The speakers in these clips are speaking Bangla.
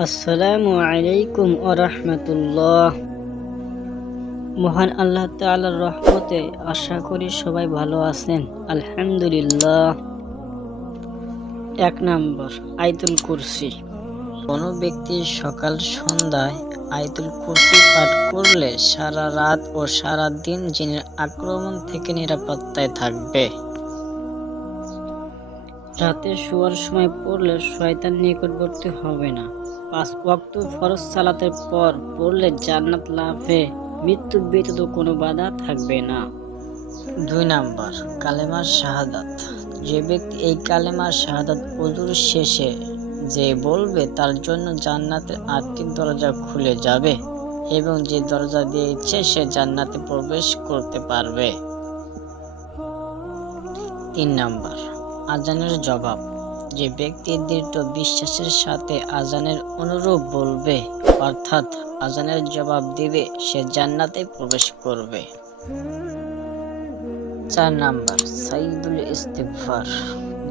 আসসালামু আলাইকুম ওয়া রাহমাতুল্লাহ। মহান আল্লাহ তাআলার রহমতে আশা করি সবাই ভালো আছেন, আলহামদুলিল্লাহ। 1 নম্বর, আয়াতুল কুরসি। কোনো ব্যক্তি সকাল সন্ধ্যায় আয়াতুল কুরসি পাঠ করলে সারা রাত ও সারা দিন জিনের আক্রমণ থেকে নিরাপত্তায় থাকবে। রাতে শোয়ার সময় পড়লে শয়তান নিকটবর্তী হবে না। 5 ওয়াক্ত ফরজ সালাতের পর পড়লে জান্নাত লাভে মৃত্যু ব্যতীত কোনো বাধা থাকবে না। 2 নাম্বার, কালেমার শাহাদাত। যে ব্যক্তি এই কালেমার শাহাদাত ওযুর শেষে যে বলবে তার জন্য জান্নাতের 8টি দরজা খুলে যাবে এবং যে দরজা দিয়ে ইচ্ছে সে জান্নাতে প্রবেশ করতে পারবে। 3 নাম্বার, আজানের জবাব। যে ব্যক্তি দৃঢ় বিশ্বাসের সাথে আজানের অনুরূপ বলবে অর্থাৎ আজানের জবাব দিবে সে জান্নাতে প্রবেশ করবে। 4 নাম্বার, সাইয়্যিদুল ইস্তিগফার।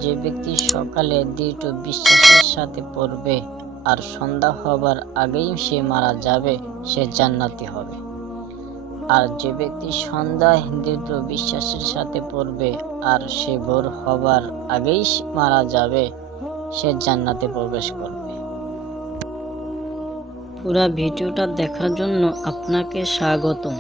যে ব্যক্তি সকালে দৃঢ় বিশ্বাসের সাথে পড়বে আর সন্ধ্যা হবার আগেই সে মারা যাবে সে জান্নাতি হবে। আর যে ব্যক্তি সন্ধ্যায় দৃঢ় বিশ্বাসের সাথে পড়বে আর সে ভোর হবার আগেই মারা যাবে সে জান্নাতে প্রবেশ করবে। পুরো ভিডিওটা দেখার জন্য আপনাকে স্বাগতম।